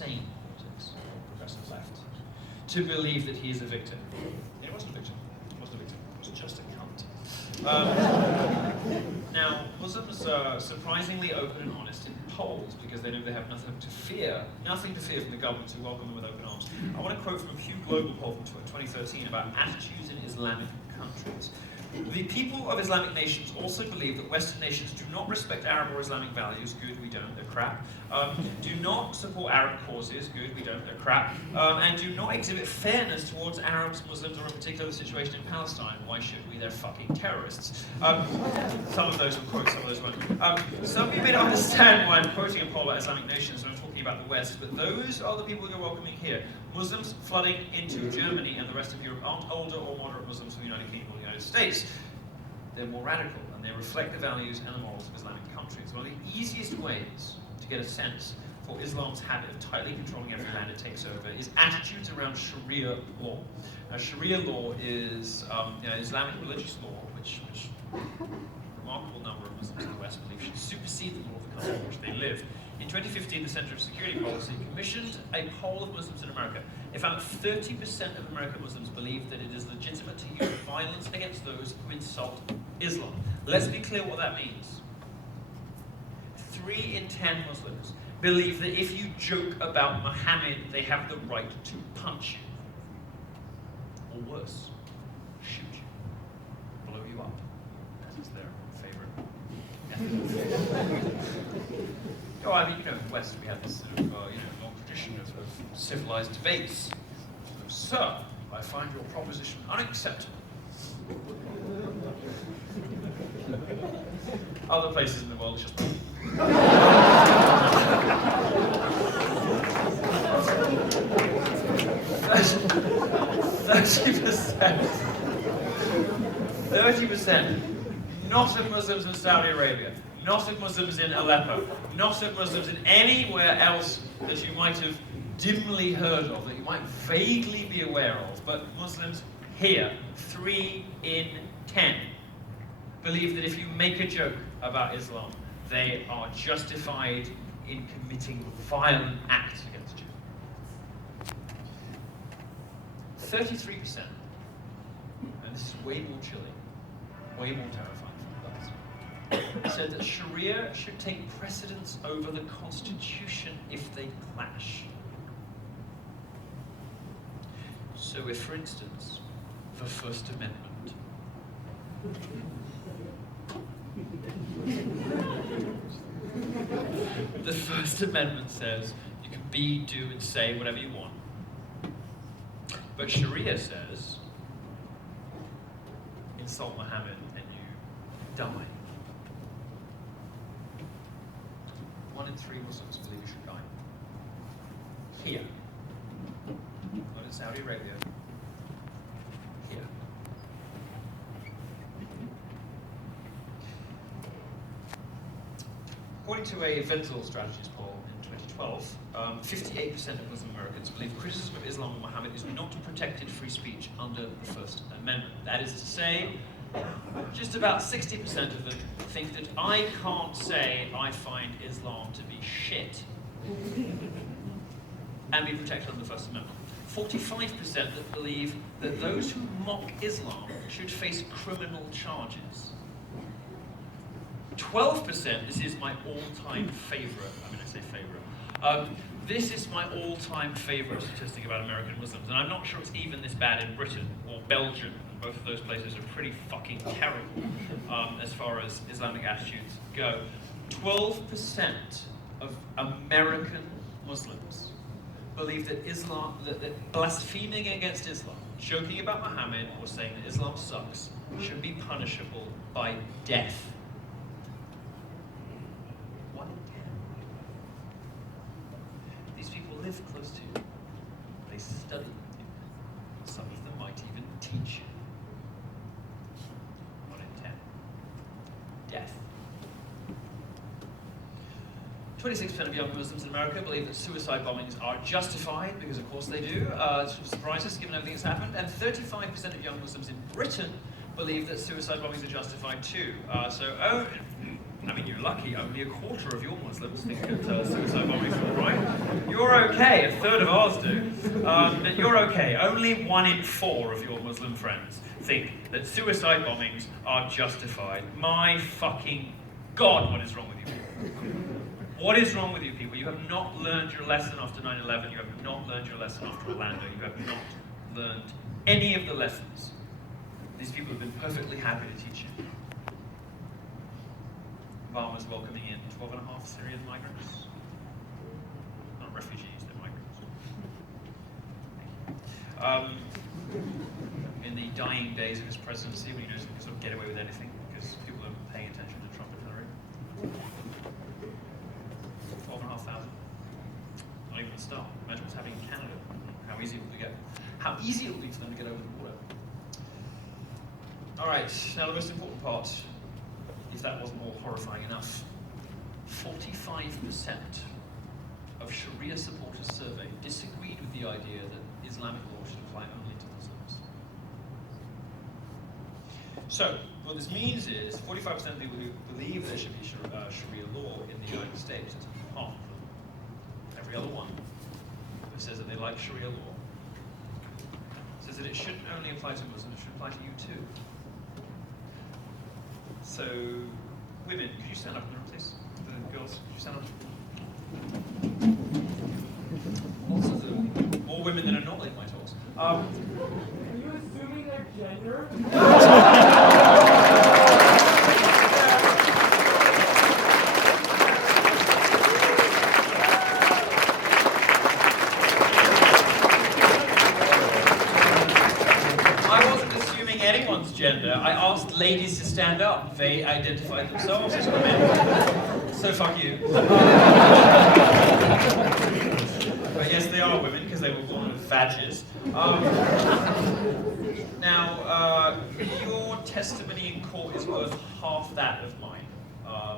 insane politics, progressive left, to believe that he is a victim. He wasn't a victim. He wasn't a victim. He was just a cunt. Now, Muslims are surprisingly open and honest in polls because they know they have nothing to fear from the government who welcome them with open arms. I want to quote from a Pew Global poll from 2013 about attitudes in Islamic countries. The people of Islamic nations also believe that Western nations do not respect Arab or Islamic values. Good, we don't, they're crap. Do not support Arab causes. Good, we don't, they're crap. And do not exhibit fairness towards Arabs, Muslims, or in particular the situation in Palestine. Why should we? They're fucking terrorists. Some of those will quote, some of those won't. Some of you may not understand why I'm quoting a poll about Islamic nations when I'm talking about the West, but those are the people you're welcoming here. Muslims flooding into Germany and the rest of Europe aren't older or moderate Muslims from the United Kingdom or the United States. They're more radical, and they reflect the values and the morals of Islamic countries. One of the easiest ways to get a sense for Islam's habit of tightly controlling every land it takes over is attitudes around Sharia law. Now, Sharia law is Islamic religious law, which a remarkable number of Muslims in the West believe should supersede the law of the country in which they live. In 2015, the Center of Security Policy commissioned a poll of Muslims in America. It found that 30% of American Muslims believe that it is legitimate to use violence against those who insult Islam. Let's be clear what that means. 3 in 10 Muslims believe that if you joke about Muhammad, they have the right to punch you. Or worse, shoot you, blow you up, as is their favorite method. Oh, I mean, in the West we have this sort of, long tradition of civilized debates. So, sir, I find your proposition unacceptable. Other places in the world, it's just... 30%, not of Muslims in Saudi Arabia, not of Muslims in Aleppo, not of Muslims in anywhere else that you might have dimly heard of, that you might vaguely be aware of, but Muslims here, 3 in 10, believe that if you make a joke about Islam, they are justified in committing violent acts against you. 33%, and this is way more chilling, way more terrifying for others, said that Sharia should take precedence over the Constitution if they clash. So if, for instance, the First Amendment the First Amendment says you can be, do, and say whatever you want. But Sharia says, insult Muhammad and you die. 1 in 3 Muslims believe you should die. Here. Not in Saudi Arabia. Here. According to a Ventil Strategies poll in 2012, 58% of Muslim Americans believe criticism of Islam and Muhammad is not protected free speech under the First Amendment. That is to say, just about 60% of them think that I can't say I find Islam to be shit and be protected under the First Amendment. 45% that believe that those who mock Islam should face criminal charges. 12%, this is my all-time favorite, I say favorite, this is my all-time favorite statistic about American Muslims, and I'm not sure it's even this bad in Britain or Belgium. Both of those places are pretty fucking terrible as far as Islamic attitudes go. 12% of American Muslims believe that that blaspheming against Islam, joking about Muhammad, or saying that Islam sucks, should be punishable by death. 1 in 10. These people live close to you. They study with you. Some of them might even teach you. 1 in 10. Death. 26% of young Muslims in America believe that suicide bombings are justified, because of course they do. It should surprise us given everything that's happened. And 35% of young Muslims in Britain believe that suicide bombings are justified too. I mean, you're lucky, only a quarter of your Muslims think that suicide bombings are right. You're okay, a third of ours do. That you're okay. Only 1 in 4 of your Muslim friends think that suicide bombings are justified. My fucking God, what is wrong with you people? What is wrong with you people? You have not learned your lesson after 9/11. You have not learned your lesson after Orlando. You have not learned any of the lessons. These people have been perfectly happy to teach you. Obama's welcoming in 12.5 Syrian migrants. Not refugees, they're migrants. In the dying days of his presidency, when he knows he can sort of get away with anything because people are paying attention to Trump and Hillary. 12,500. Not even a start. Imagine what's happening in Canada. How easy it will be for them to get over the border. All right, now the most important part, if that wasn't all horrifying enough, 45% of Sharia supporters surveyed disagreed with the idea that Islamic law should apply only to Muslims. So, what this means is 45% of people who believe there should be Sharia law in the United States, it's half of them, every other one, who says that they like Sharia law, says that it shouldn't only apply to Muslims, it should apply to you too. So, women, could you stand up in the room, please? The girls, could you stand up? Lots of them. More women than are not in my talks. Are you assuming their gender? Gender. I asked ladies to stand up. They identified themselves as women. So fuck you. But yes, they are women because they were born with badges. Now, your testimony in court is worth half that of mine.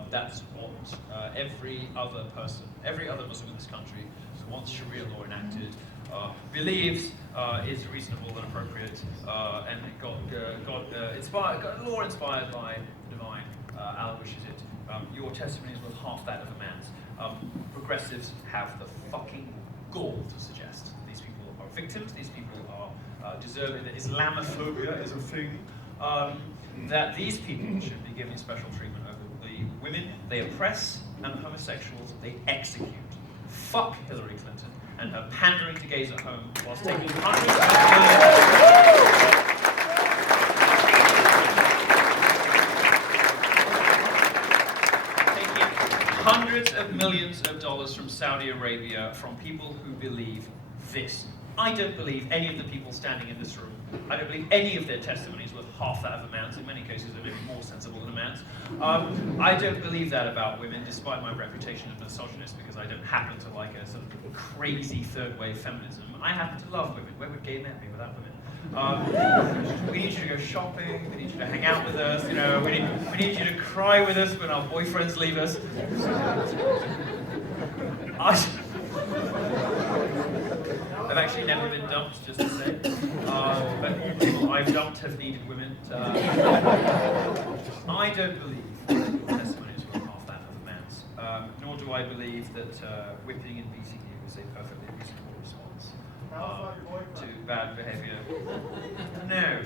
That's what every other Muslim in this country who wants Sharia law enacted believes is reasonable and appropriate, and law inspired by the divine. Allah wishes it. Your testimony is worth half that of a man's. Progressives have the fucking gall to suggest that these people are victims, these people are deserving, that Islamophobia is a thing, that these people should be given special treatment over the women they oppress and the homosexuals they execute. Fuck Hillary Clinton and her pandering to gays at home whilst taking hundreds of millions of dollars from Saudi Arabia from people who believe this. I don't believe any of the people standing in this room. I don't believe any of their testimonies worth half that of a man's. In many cases, they're maybe more sensible than a man's. I don't believe that about women, despite my reputation as misogynist, because I don't happen to like a sort of crazy third-wave feminism. I happen to love women. Where would gay men be without women? We need you to go shopping. We need you to hang out with us. You know, we need you to cry with us when our boyfriends leave us. I've actually never been dumped, just to say. But people I've dumped have needed women. I don't believe that testimonies were half that of a man's. Nor do I believe that whipping and beating you is a perfectly reasonable response to bad behaviour. No.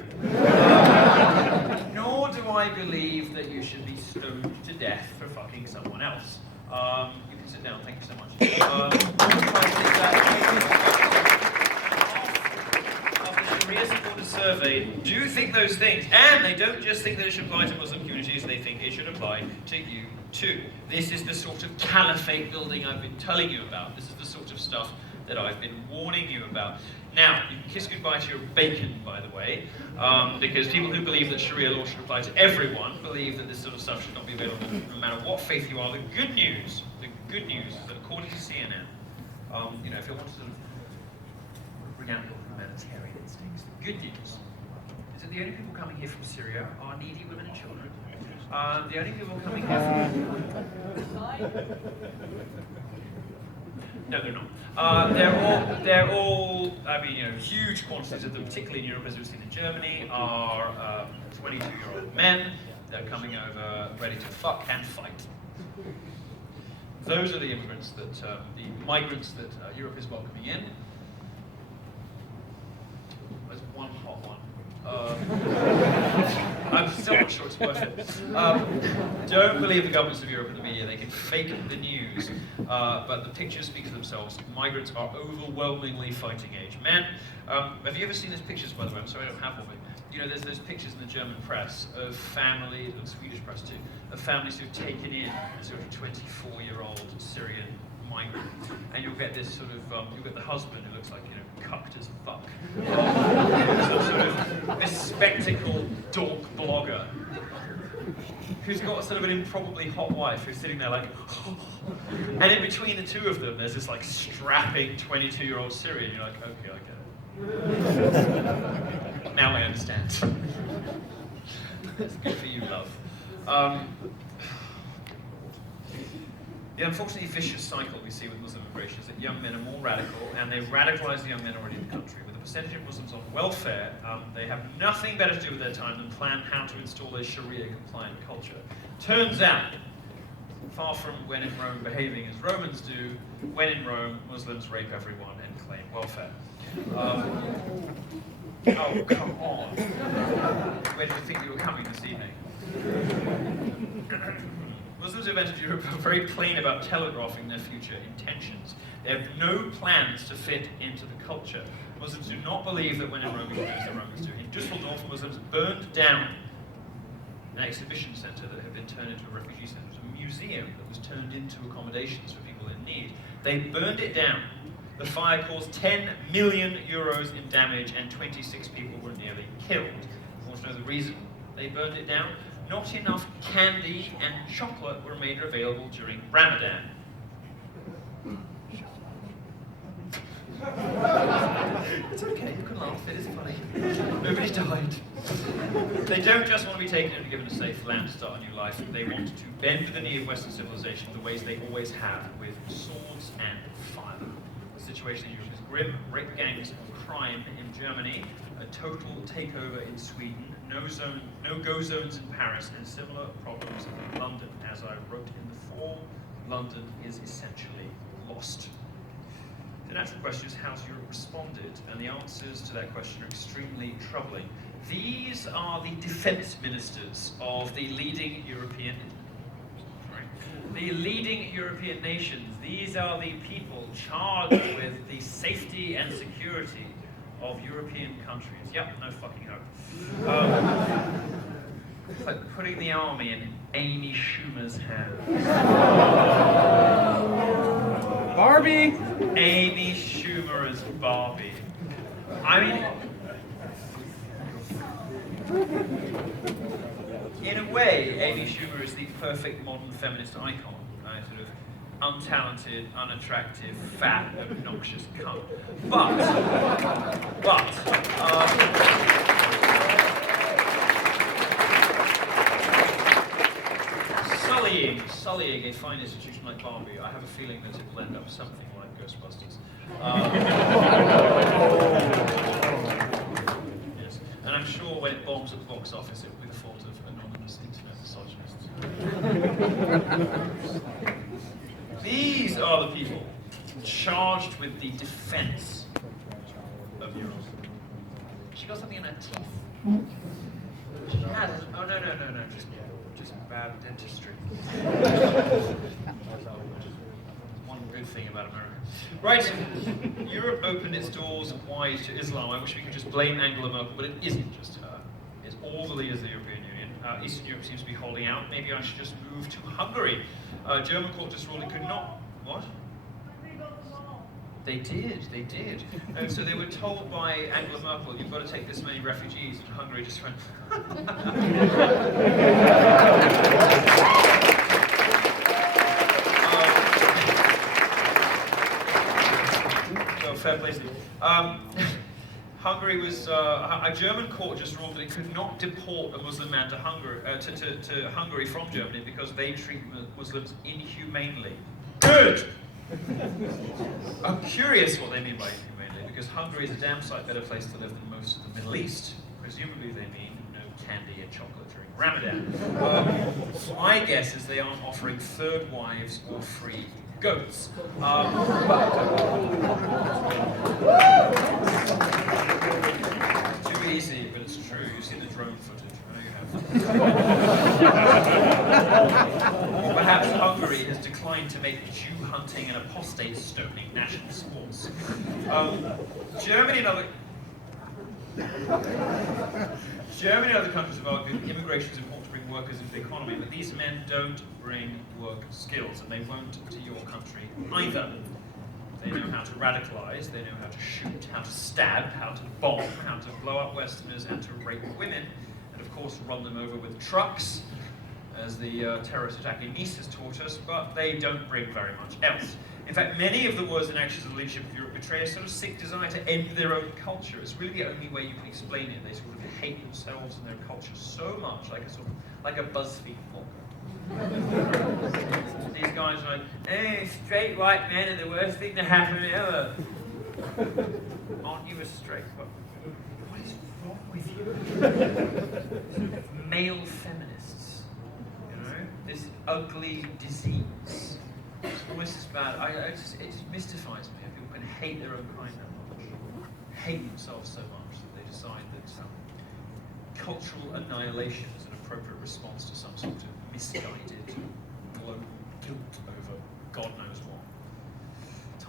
Nor do I believe that you should be stoned to death for fucking someone else. You can sit down, thank you so much. Sharia supporters survey do think those things, and they don't just think that it should apply to Muslim communities, they think it should apply to you too. This is the sort of caliphate building I've been telling you about. This is the sort of stuff that I've been warning you about. Now, you can kiss goodbye to your bacon, by the way, because people who believe that Sharia law should apply to everyone believe that this sort of stuff should not be available no matter what faith you are. The good news is that according to CNN, you know, if you want to sort of bring out your humanitarian instincts, the good news is that the only people coming here from Syria are needy women and children. The only people coming here from... No, they're not. They're all, I mean, you know, huge quantities of them, particularly in Europe, as we've seen in Germany, are 22-year-old men. They're coming over ready to fuck and fight. those are the immigrants that, the migrants that Europe is welcoming in. There's one hot one. I'm still not sure it's worth it. Don't believe the governments of Europe and the media. They can fake the news, but the pictures speak for themselves. Migrants are overwhelmingly fighting age men. Have you ever seen those pictures, by the way? I'm sorry I don't have one. You know, there's those pictures in the German press of families, and Swedish press too, of families who've taken in a sort of 24-year-old Syrian migrant, and you'll get this sort of, you'll get the husband who looks like, you know, cucked as fuck. Some sort of bespectacled dork blogger who's got sort of an improbably hot wife who's sitting there like, and in between the two of them, there's this like strapping 22-year-old Syrian. You're like, okay, I get it. Now I understand. That's good for you, love. The unfortunately vicious cycle we see with Muslim immigration is that young men are more radical, and they radicalize the young men already in the country. With a percentage of Muslims on welfare, they have nothing better to do with their time than plan how to install a Sharia-compliant culture. Turns out, far from when in Rome behaving as Romans do, when in Rome, Muslims rape everyone and claim welfare. Oh, come on. Where did you think you were coming this evening? Muslims who've entered Europe are very plain about telegraphing their future intentions. They have no plans to fit into the culture. Muslims do not believe that when in Rome, you can do as the Romans do. In Düsseldorf, Muslims burned down an exhibition centre that had been turned into a refugee centre. It was a museum that was turned into accommodations for people in need. They burned it down. The fire caused 10 million euros in damage, and 26 people were nearly killed. You want to know the reason they burned it down? Not enough candy and chocolate were made available during Ramadan. It's okay, you can laugh, it is funny. Nobody died. They don't just want to be taken and given a safe land to start a new life. They want to bend the knee of Western civilization the ways they always have, with swords and fire. The situation in Europe is grim. Rape gangs and crime in Germany, a total takeover in Sweden, no-go zones in Paris, and similar problems in London. As I wrote in the form, London is essentially lost. The natural question is, how's Europe responded? And the answers to that question are extremely troubling. These are the defense ministers of the leading European nations. These are the people charged with the safety and security of European countries. Yep, no fucking hope. It's like putting the army in Amy Schumer's hands. Barbie! Amy Schumer as Barbie. I mean, in a way, Amy Schumer is the perfect modern feminist icon. Sort of untalented, unattractive, fat, obnoxious cunt. But, sullying a fine institution like Barbie, I have a feeling that it will end up something like Ghostbusters. Yes, and I'm sure when it bombs at the box office, it will be the fault of anonymous internet misogynists. These are the people charged with the defense of Europe. She got something in her teeth. She has. Oh, no, just bad dentistry. One good thing about America. Right, Europe opened its doors wide to Islam. I wish we could just blame Angela Merkel, but it isn't just her. It's all the leaders of the European Union. Eastern Europe seems to be holding out. Maybe I should just move to Hungary. German court just ruled it could not. What? They did. And so they were told by Angela Merkel, you've got to take this many refugees, and Hungary just went. So fair play to you. Hungary was, a German court just ruled that it could not deport a Muslim man to Hungary from Germany because they treat Muslims inhumanely. Good! I'm curious what they mean by inhumanely, because Hungary is a damn sight better place to live than most of the Middle East. Presumably they mean no candy and chocolate during Ramadan. My guess is they aren't offering third wives or free goats. Too easy, but it's true. You've seen the drone footage. I know you have. Perhaps Hungary has declined to make Jew hunting and apostate stoning national sports. Germany and other countries have argued that immigration is important to bring workers into the economy, but these men don't bring work skills, and they won't to your country either. They know how to radicalize, they know how to shoot, how to stab, how to bomb, how to blow up Westerners, and to rape women, and of course run them over with trucks, as the terrorist attack in Nice has taught us, but they don't bring very much else. In fact, many of the words and actions of the leadership of Europe betray a sort of sick desire to end their own culture. It's really the only way you can explain it. They sort of hate themselves and their culture so much, like a BuzzFeed blogger. These guys are like, hey, straight white men are the worst thing to happen ever. Aren't you a straight? What is wrong with you? Male feminists, you know, this ugly disease. It's almost as bad. It just mystifies me how people can hate their own kind that much, hate themselves so much that they decide that cultural annihilation is an appropriate response to some sort of misguided global guilt over God knows what.